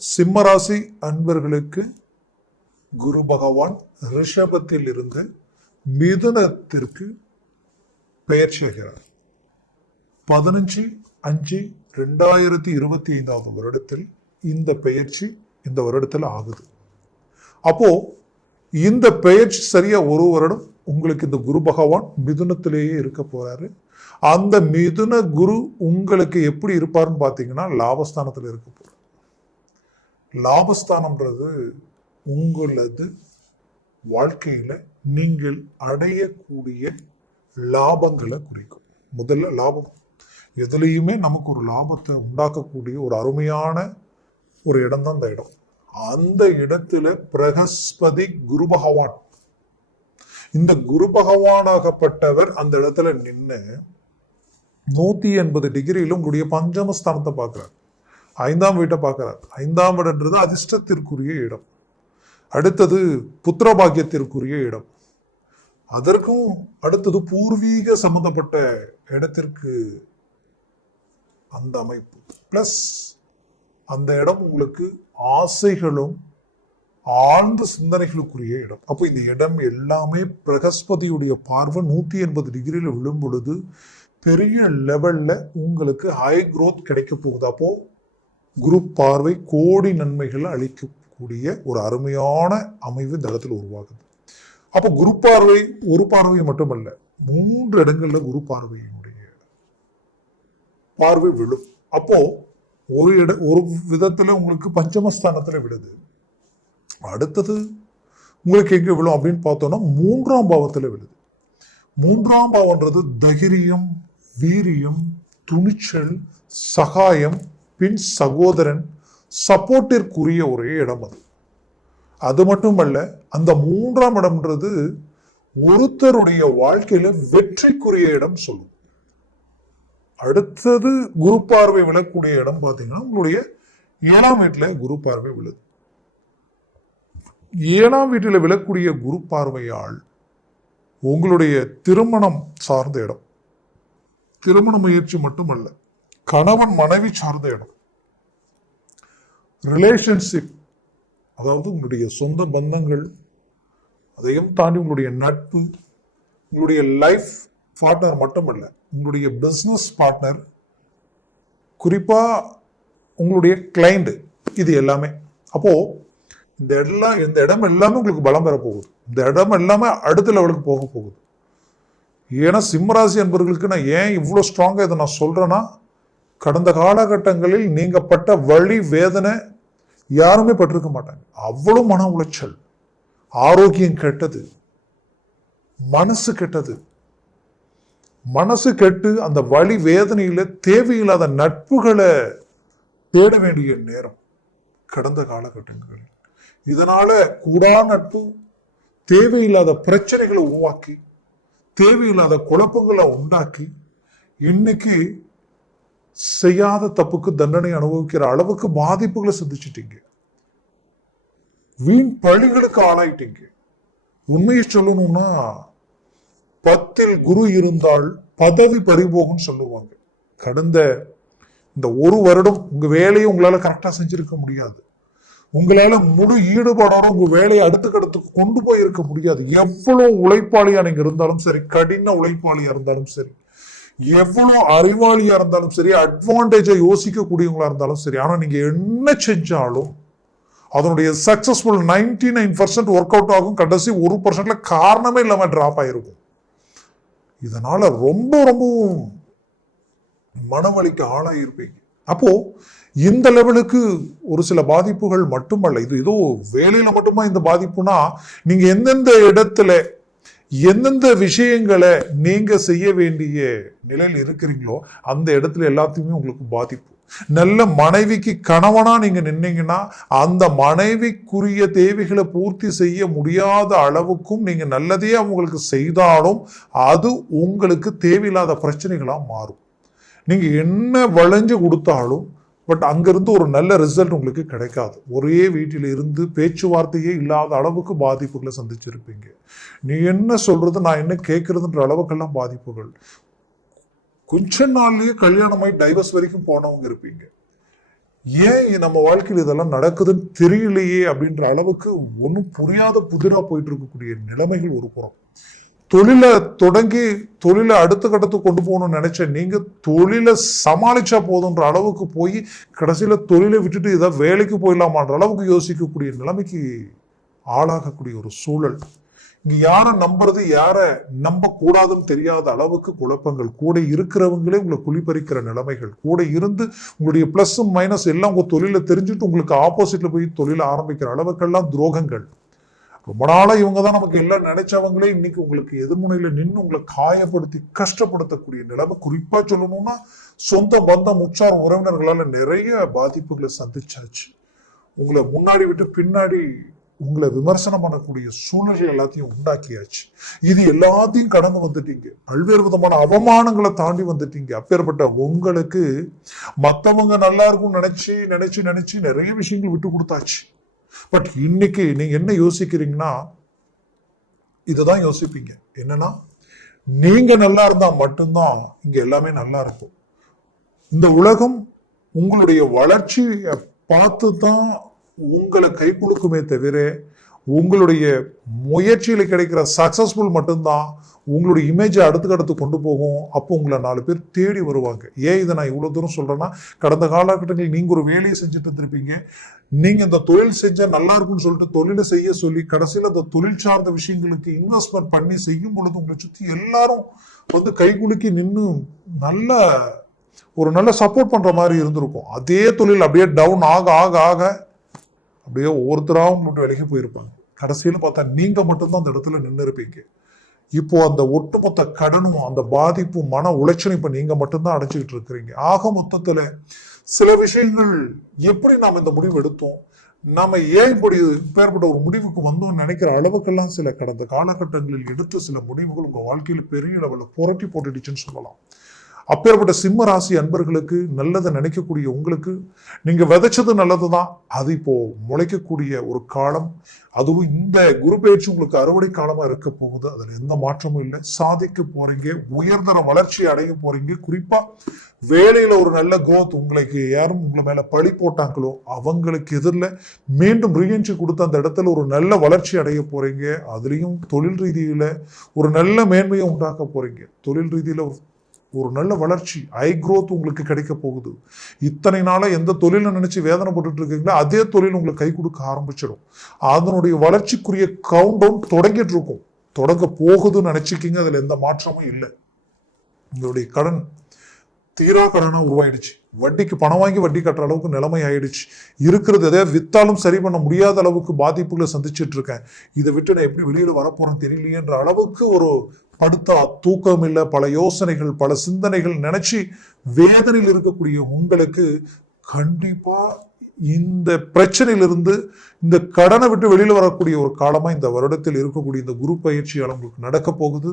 சிம்மராசி அன்பர்களுக்கு குரு பகவான் ரிஷபத்தில் இருந்து மிதுனத்திற்கு பெயர் செய்கிறார் பதினஞ்சு அஞ்சு ரெண்டாயிரத்தி இருபத்தி ஐந்தாவது வருடத்தில் இந்த பெயர்ச்சி இந்த வருடத்தில் ஆகுது. அப்போ இந்த பெயர்ச்சி சரியா ஒரு வருடம் உங்களுக்கு இந்த குரு பகவான் மிதுனத்திலேயே இருக்க போறாரு. அந்த மிதுன குரு உங்களுக்கு எப்படி இருப்பாருன்னு பார்த்தீங்கன்னா லாபஸ்தானத்தில் இருக்க போறாரு. லாபஸ்தானம்ன்றது உங்களது வாழ்க்கையில் நீங்கள் அடையக்கூடிய லாபங்களை குறிக்கும். முதல்ல லாபம். எதுலேயுமே நமக்கு ஒரு லாபத்தை உண்டாக்கக்கூடிய ஒரு அருமையான ஒரு இடம் தான் அந்த இடம். அந்த இடத்துல பிரகஸ்பதி குரு பகவான். இந்த குரு பகவானாகப்பட்டவர் அந்த இடத்துல நின்று நூத்தி எண்பது டிகிரியிலும் உங்களுடைய பஞ்சமஸ்தானத்தை பார்க்கிறார். ஐந்தாம் வீட்டை பார்க்குறார். ஐந்தாம் இடம்ன்றது அதிர்ஷ்டத்திற்குரிய இடம். அடுத்தது புத்திர பாக்கியத்திற்குரிய இடம். அதற்கும் அடுத்தது பூர்வீக சம்பந்தப்பட்ட இடத்திற்கு அந்த அமைப்பு. பிளஸ் அந்த இடம் உங்களுக்கு ஆசைகளும் ஆழ்ந்த சிந்தனைகளுக்குரிய இடம். அப்போ இந்த இடம் எல்லாமே பிரகஸ்பதியுடைய பார்வை நூற்றி எண்பது டிகிரியில் விழும் பொழுது பெரிய லெவலில் உங்களுக்கு ஹை க்ரோத் கிடைக்க போகுது. அப்போது குரு பார்வை கோடி நன்மைகளை அளிக்கக்கூடிய ஒரு அருமையான அமைவு இந்த இடத்துல உருவாகுது. அப்போ குரு பார்வை ஒரு பார்வை மட்டுமல்ல மூன்று இடங்கள்ல குரு பார்வையினுடைய பார்வை விழும். அப்போ ஒரு இட ஒரு விதத்துல உங்களுக்கு பஞ்சமஸ்தானத்துல விடுது அடுத்தது உங்களுக்கு எங்கே விழும் அப்படின்னு பார்த்தோம்னா மூன்றாம் பாவத்தில் விழுது. மூன்றாம் பாவம்ன்றது தைரியம் வீரியம் துணிச்சல் சகாயம் பின் சகோதரன் சப்போர்ட்டிற்குரிய ஒரே இடம் அது. அது மட்டுமல்ல அந்த மூன்றாம் இடம்ன்றது ஒருத்தருடைய வாழ்க்கையில வெற்றிக்குரிய இடம் சொல்லும். அடுத்தது குரு பார்வை விழக்கூடிய இடம் பார்த்தீங்கன்னா உங்களுடைய ஏழாம் வீட்டில் குரு பார்வை விழுது. ஏழாம் வீட்டில் விழக்கூடிய குரு பார்வையால் உங்களுடைய திருமணம் சார்ந்த இடம். திருமண முயற்சி மட்டுமல்ல கணவன் மனைவி சார்ந்த இடம். ரிலேஷன்ஷிப் அதாவது உங்களுடைய சொந்த பந்தங்கள் அதையும் தாண்டி உங்களுடைய நட்பு உங்களுடைய லைஃப் பார்ட்னர் மட்டுமல்ல உங்களுடைய பிஸ்னஸ் பார்ட்னர் குறிப்பாக உங்களுடைய கிளைண்ட் இது எல்லாமே. அப்போ இந்த இடம் இந்த இடம் எல்லாமே உங்களுக்கு பலம் பெற போகுது. இந்த இடம் எல்லாமே அடுத்த லெவலுக்கு போக போகுது. ஏன்னா சிம்மராசி என்பவர்களுக்கு நான் ஏன் இவ்வளோ ஸ்ட்ராங்காக இதை நான் சொல்கிறேன்னா கடந்த காலகட்டங்களில் நீங்க பட்ட வழி வேதனை யாருமே பட்டிருக்க மாட்டாங்க. அவ்வளோ மன உளைச்சல். ஆரோக்கியம் கெட்டது. மனசு கெட்டது. மனசு கெட்டு அந்த வழி வேதனையில் தேவையில்லாத நட்புகளை தேட வேண்டிய நேரம் கடந்த காலகட்டங்களில். இதனால கூடா நட்பு தேவையில்லாத பிரச்சனைகளை உருவாக்கி தேவையில்லாத குழப்பங்களை உண்டாக்கி இன்னைக்கு செய்யாத தப்புக்கு தண்டனை அனுபவிக்கிற அளவுக்கு பாதிப்புகளை சந்திச்சிட்டீங்க. வீண் பழிகளுக்கு ஆளாயிட்டீங்க. உண்மையை சொல்லணும்னா பத்தில் குரு இருந்தால் பதவி பறிபோகும்னு சொல்லுவாங்க. கடந்த இந்த ஒரு வருடம் உங்க வேலையை உங்களால கரெக்டா செஞ்சிருக்க முடியாது. உங்களால முழு ஈடுபாடோட உங்க வேலையை அடுத்துக்கடுத்துக்கு கொண்டு போய் இருக்க முடியாது. எவ்வளவு உழைப்பாளியா நீங்க இருந்தாலும் சரி கடின உழைப்பாளியா இருந்தாலும் சரி எவ்வளோ அறிவாளியா இருந்தாலும் சரி அட்வான்டேஜை யோசிக்கக்கூடியவங்களா இருந்தாலும் சரி ஆனால் நீங்க என்ன செஞ்சாலும் அதனுடைய successful ninety nine percent work out ஆகும். கடைசி ஒரு பர்சன்ட்ல காரணமே இல்லாமல் ட்ராப் ஆயிருக்கும். இதனால ரொம்ப ரொம்ப மனவழிக்கு ஆளாயிருப்பீங்க. அப்போ இந்த லெவலுக்கு ஒரு சில பாதிப்புகள் மட்டுமல்ல. இது ஏதோ வேலையில மட்டுமா இந்த பாதிப்புனா நீங்க எந்தெந்த இடத்துல எந்தெந்த விஷயங்களை நீங்கள் செய்ய வேண்டிய நிலையில் இருக்கிறீங்களோ அந்த இடத்துல எல்லாத்தையுமே உங்களுக்கு பாதிப்பு. நல்ல மனைவிக்கு கணவனா நீங்க நின்னீங்கன்னா அந்த மனைவிக்குரிய தேவைகளை பூர்த்தி செய்ய முடியாத அளவுக்கும் நீங்க நல்லதே அவங்களுக்கு செய்தாலும் அது உங்களுக்கு தேவையில்லாத பிரச்சனைகளாக மாறும். நீங்க என்ன வளைஞ்சு கொடுத்தாலும் பட் அங்கேருந்து ஒரு நல்ல ரிசல்ட் உங்களுக்கு கிடைக்காது. ஒரே வீட்டில் இருந்து பேச்சுவார்த்தையே இல்லாத அளவுக்கு பாதிப்புகளை சந்திச்சிருப்பீங்க. நீ என்ன சொல்கிறது நான் என்ன கேட்குறதுன்ற அளவுக்கெல்லாம் பாதிப்புகள். கொஞ்ச நாள்லேயே கல்யாணமாய் டைவர்ஸ் வரைக்கும் போனவங்க இருப்பீங்க. ஏன் நம்ம வாழ்க்கையில் இதெல்லாம் நடக்குதுன்னு தெரியலையே அப்படின்ற அளவுக்கு ஒன்றும் புரியாத புதிராக போயிட்டு இருக்கக்கூடிய நிலைமைகள் ஒரு புறம். தொழிலை தொடங்கி தொழிலை அடுத்த கட்டத்துக்கு கொண்டு போகணும்னு நினைச்ச நீங்க தொழிலை சமாளிச்சா போதுன்ற அளவுக்கு போய் கடைசியில தொழிலை விட்டுட்டு இதை வேலைக்கு போயிடலாமான்ற அளவுக்கு யோசிக்கக்கூடிய நிலைமைக்கு ஆளாகக்கூடிய ஒரு சூழல். இங்க யாரை நம்புறது யாரை நம்ப கூடாதுன்னு தெரியாத அளவுக்கு குழப்பங்கள். கூட இருக்கிறவங்களே உங்களை குளிப்பறிக்கிற நிலைமைகள். கூட இருந்து உங்களுடைய பிளஸும் மைனஸ் எல்லாம் உங்க தொழிலை தெரிஞ்சுட்டு உங்களுக்கு ஆப்போசிட்ல போய் தொழிலை ஆரம்பிக்கிற அளவுக்கெல்லாம் துரோகங்கள். ரொம்ப நாளா இவங்க தான் நமக்கு எல்லாம் நினைச்சவங்களே இன்னைக்கு உங்களுக்கு எதிர்முனையில நின்று உங்களை காயப்படுத்தி கஷ்டப்படுத்தக்கூடிய நிலைமை. குறிப்பா சொல்லணும்னா சொந்த பந்தம் உற்சாரம் உறவினர்களால நிறைய பாதிப்புகளை சந்திச்சாச்சு. உங்களை முன்னாடி விட்டு பின்னாடி உங்களை விமர்சனம் பண்ணக்கூடிய சூழ்நிலை எல்லாத்தையும் உண்டாக்கியாச்சு. இது எல்லாத்தையும் கடந்து வந்துட்டீங்க. பல்வேறு விதமான அவமானங்களை தாண்டி வந்துட்டீங்க. அப்பேற்பட்ட உங்களுக்கு மற்றவங்க நல்லா இருக்கும்னு நினைச்சு நினைச்சு நினைச்சு நிறைய விஷயங்கள் விட்டு கொடுத்தாச்சு. பட் இன்னைக்கு நீங்க என்ன யோசிக்கிறீங்கன்னா இதுதான் யோசிப்பீங்க. என்னன்னா நீங்க நல்லா இருந்தா மட்டும்தான் இங்க எல்லாமே நல்லா இருக்கும். இந்த உலகம் உங்களுடைய வளர்ச்சியை பார்த்து தான் உங்களை கை கொடுக்குமே தவிர உங்களுடைய முயற்சியில் கிடைக்கிற சக்ஸஸ்ஃபுல் மட்டும்தான் உங்களுடைய இமேஜை அடுத்துக்கடுத்து கொண்டு போகும். அப்போ உங்களை நாலு பேர் தேடி வருவாங்க. ஏன் இதை நான் இவ்வளோ தூரம் சொல்கிறேன்னா கடந்த காலகட்டங்களில் நீங்கள் ஒரு வேலையை செஞ்சுட்டு இருந்திருப்பீங்க. நீங்கள் இந்த தொழில் செஞ்சால் நல்லா இருக்கும்னு சொல்லிட்டு தொழிலை செய்ய சொல்லி கடைசியில் அந்த தொழில் சார்ந்த விஷயங்களுக்கு இன்வெஸ்ட்மெண்ட் பண்ணி செய்யும் பொழுது உங்களை சுற்றி எல்லாரும் வந்து கை குலுக்கி நின்று நல்ல ஒரு நல்ல சப்போர்ட் பண்ணுற மாதிரி இருந்திருக்கும். அதே தொழில் அப்படியே டவுன் ஆக ஆக ஆக அப்படியே ஒவ்வொருத்தராகவும் மட்டும் விலகி போயிருப்பாங்க. கடைசியில் பார்த்தா நீங்க மட்டும்தான் அந்த இடத்துல நின்று இருப்பீங்க இப்போ அந்த ஒட்டுமொத்த கடனும் அந்த பாதிப்பும் மன உளைச்சலும் இப்போ நீங்க மட்டும்தான் அடைச்சிக்கிட்டு இருக்கிறீங்க. ஆக மொத்தத்துல சில விஷயங்கள் எப்படி நாம் இந்த முடிவு எடுத்தோம்? நாம ஏன் இப்படி பேர்பட்ட ஒரு முடிவுக்கு வந்தோம்னு நினைக்கிற அளவுக்கெல்லாம் சில கடந்த காலகட்டங்களில் எடுத்த சில முடிவுகள் உங்க வாழ்க்கையில பெரிய லெவலில் புரட்டி போட்டுடுச்சுன்னு சொல்லலாம். அப்பேற்பட்ட சிம்ம ராசி அன்பர்களுக்கு நல்லதை நினைக்கக்கூடிய உங்களுக்கு நீங்க விதைச்சது நல்லதுதான். அது இப்போ முளைக்கக்கூடிய ஒரு காலம். அதுவும் இந்த குரு பயிற்சி உங்களுக்கு அறுவடை காலமா இருக்க போகுது. அதுல எந்த மாற்றமும் இல்லை. சாதிக்க போறீங்க உயர்தர வளர்ச்சி அடைய போறீங்க. குறிப்பா வேலையில ஒரு நல்ல கோத் உங்களுக்கு யாரும் உங்களை மேல பழி போட்டாங்களோ அவங்களுக்கு எதிரில் மீண்டும் ரீஎன்ட்ரி கொடுத்து அந்த இடத்துல ஒரு நல்ல வளர்ச்சி அடைய போறீங்க. அதுலயும் தொழில் ரீதியில ஒரு நல்ல மேன்மையை உண்டாக்க போறீங்க. தொழில் ரீதியில ஒரு ஒரு நல்ல வளர்ச்சி ஐ க்ரோத் உங்களுக்கு கிடைக்க போகுது. இத்தனை நாளாக எந்த தொழிலை நினைச்சு வேதனைப்பட்டுட்டு இருக்கீங்களோ அதே தொழில் உங்களுக்கு கை கொடுக்க ஆரம்பிச்சிடும். அதனுடைய வளர்ச்சிக்குரிய கவுண்ட் டவுன் தொடங்கிட்டு இருக்கும். தொடங்க போகுதுன்னு நினச்சிக்கிங்க அதுல எந்த மாற்றமும் இல்லை. உங்களுடைய கடன் தீரா கடனா உருவாயிடுச்சு. வட்டிக்கு பணம் வாங்கி வட்டி கட்டுற அளவுக்கு நிலைமை ஆயிடுச்சு. இருக்கிறது எதை வித்தாலும் சரி பண்ண முடியாத அளவுக்கு பாதிப்புகளை சந்திச்சுட்டு இருக்கேன். இதை விட்டு நான் எப்படி வெளியில் வரப்போறேன் தெரியலையேன்ற அளவுக்கு ஒரு படுத்தா தூக்கம் இல்லை. பல யோசனைகள் பல சிந்தனைகள் நினைச்சு வேதனையில் இருக்கக்கூடிய உங்களுக்கு கண்டிப்பாக இந்த பிரச்சனையிலிருந்து இந்த கடனை விட்டு வெளியில் வரக்கூடிய ஒரு காலமாக இந்த வருடத்தில் இருக்கக்கூடிய இந்த குரு பயிற்சியால் உங்களுக்கு நடக்க போகுது.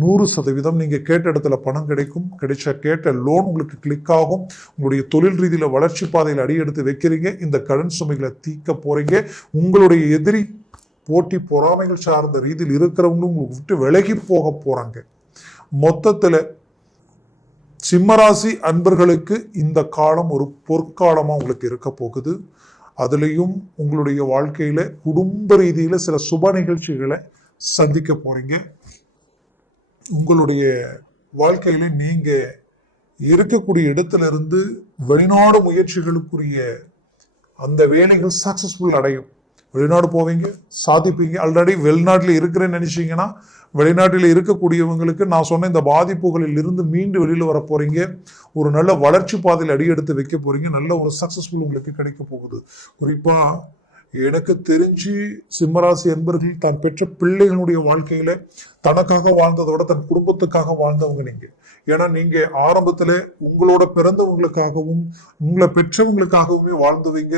நூறு சதவீதம் நீங்கள் கேட்ட இடத்துல பணம் கிடைக்கும். கிடைச்ச கேட்ட லோன் உங்களுக்கு கிளிக் ஆகும். உங்களுடைய தொழில் ரீதியில் வளர்ச்சி பாதையில் அடி எடுத்து வைக்கிறீங்க. இந்த கடன் சுமைகளை தீக்க போகிறீங்க உங்களுடைய எதிரி போட்டி பொறாமைகள் சார்ந்த ரீதியில் இருக்கிறவங்களும் உங்களுக்கு விட்டு விலகி போக போகிறாங்க மொத்தத்தில் சிம்மராசி அன்பர்களுக்கு இந்த காலம் ஒரு பொற்காலமாக உங்களுக்கு இருக்க போகுது. அதுலேயும் உங்களுடைய வாழ்க்கையில் குடும்ப ரீதியில் சில சுப நிகழ்ச்சிகளை சந்திக்க போகிறீங்க உங்களுடைய வாழ்க்கையில் நீங்கள் இருக்கக்கூடிய இடத்துல இருந்து வெளிநாடு முயற்சிகளுக்குரிய அந்த வேலைகள் சக்ஸஸ்ஃபுல் அடையும். வெளிநாடு போவீங்க சாதிப்பீங்க. ஆல்ரெடி வெளிநாட்டில் இருக்கிறேன்னு நினச்சிங்கன்னா வெளிநாட்டில் இருக்கக்கூடியவங்களுக்கு நான் சொன்ன இந்த பாதிப்புகளில் இருந்து மீண்டு வெளியில் வர போகிறீங்க ஒரு நல்ல வளர்ச்சி பாதையில் அடி எடுத்து வைக்க போகிறீங்க நல்ல ஒரு சக்ஸஸ்ஃபுல் உங்களுக்கு கிடைக்க போகுது. குறிப்பாக எனக்கு தெரிஞ்சு சிம்மராசி என்பர்கள் தான் பெற்ற பிள்ளைகளுடைய வாழ்க்கையில தனக்காக வாழ்ந்ததை விட தன் குடும்பத்துக்காக வாழ்ந்தவங்க நீங்க. ஏன்னா நீங்க ஆரம்பத்துல உங்களோட பிறந்தவங்களுக்காகவும் உங்களை பெற்றவங்களுக்காகவுமே வாழ்ந்தவங்க.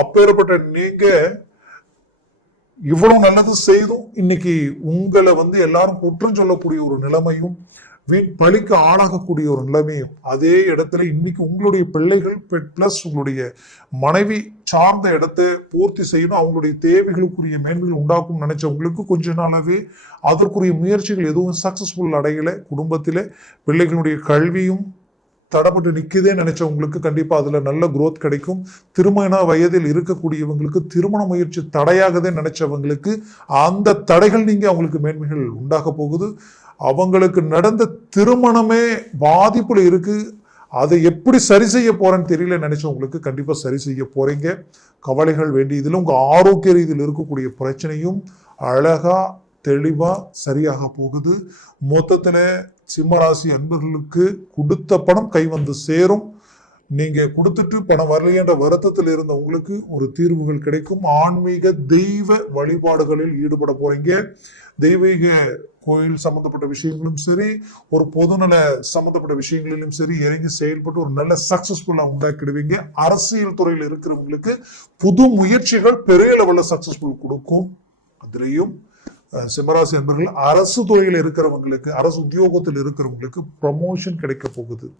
அப்பேற்பட்ட நீங்க இவ்வளவு நல்லது செய்தும் இன்னைக்கு உங்களை வந்து எல்லாரும் குற்றம் சொல்லக்கூடிய ஒரு நிலைமையும் வீண் பழிக்கு ஆளாகக்கூடிய ஒரு நிலைமையும் அதே இடத்துல இன்னைக்கு உங்களுடைய பிள்ளைகள் பிளஸ் உங்களுடைய மனைவி சார்ந்த இடத்தை பூர்த்தி செய்யணும் அவங்களுடைய தேவைகளுக்குரிய மேன்மைகள் உண்டாக்கும் நினைச்சவங்களுக்கு கொஞ்ச நாளாவே அதற்குரிய முயற்சிகள் எதுவும் சக்சஸ்ஃபுல் அடையலை. குடும்பத்தில் பிள்ளைகளுடைய கல்வியும் தடப்பட்டு நிற்குதே நினைச்சவங்களுக்கு கண்டிப்பாக அதில் நல்ல குரோத் கிடைக்கும். திருமண வயதில் இருக்கக்கூடியவங்களுக்கு திருமண முயற்சி தடையாகதே நினைச்சவங்களுக்கு அந்த தடைகள் நீங்கள் அவங்களுக்கு மேன்மைகள் உண்டாக போகுது. அவங்களுக்கு நடந்த திருமணமே பாதிப்பில் இருக்குது அதை எப்படி சரி செய்ய போகிறேன்னு தெரியல நினைச்சவங்களுக்கு கண்டிப்பாக சரி செய்ய போகிறீங்க கவலைகள் வேண்டியதில் உங்கள் ஆரோக்கிய ரீதியில் இருக்கக்கூடிய பிரச்சனையும் அழகாக தெளிவாக சரியாக போகுது. மொத்தத்தில் சிம்மராசி அன்பர்களுக்கு கொடுத்த பணம் கை வந்து சேரும். நீங்க கொடுத்துட்டு பணம் வரலையன்ற வருத்தத்தில் இருந்த உங்களுக்கு ஒரு தீர்வுகள் கிடைக்கும். ஆன்மீக தெய்வ வழிபாடுகளில் ஈடுபட போறீங்க. தெய்வீக கோயில் சம்பந்தப்பட்ட விஷயங்களும் சரி ஒரு பொதுநல சம்பந்தப்பட்ட விஷயங்களிலும் சரி இறங்கி செயல்பட்டு ஒரு நல்ல சக்சஸ்ஃபுல்லாக உண்டாக்கிடுவீங்க. அரசியல் துறையில் இருக்கிறவங்களுக்கு புது முயற்சிகள் பெரிய லெவலில் சக்சஸ்ஃபுல் கொடுக்கும். அதுலேயும் சிம்மராசி என்பர்கள் அரசு துறையில் இருக்கிறவங்களுக்கு அரசு உத்தியோகத்தில் இருக்கிறவங்களுக்கு ப்ரமோஷன் கிடைக்க போகுது.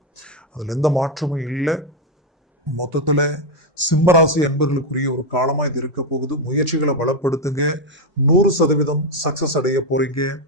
அதில் எந்த மாற்றமும் இல்லை. மொத்தத்தில் சிம்மராசி அன்பர்களுக்குரிய ஒரு காலமாக இது இருக்க போகுது. முயற்சிகளை பலப்படுத்துங்க நூறு சதவீதம் சக்ஸஸ் அடைய போகிறீங்க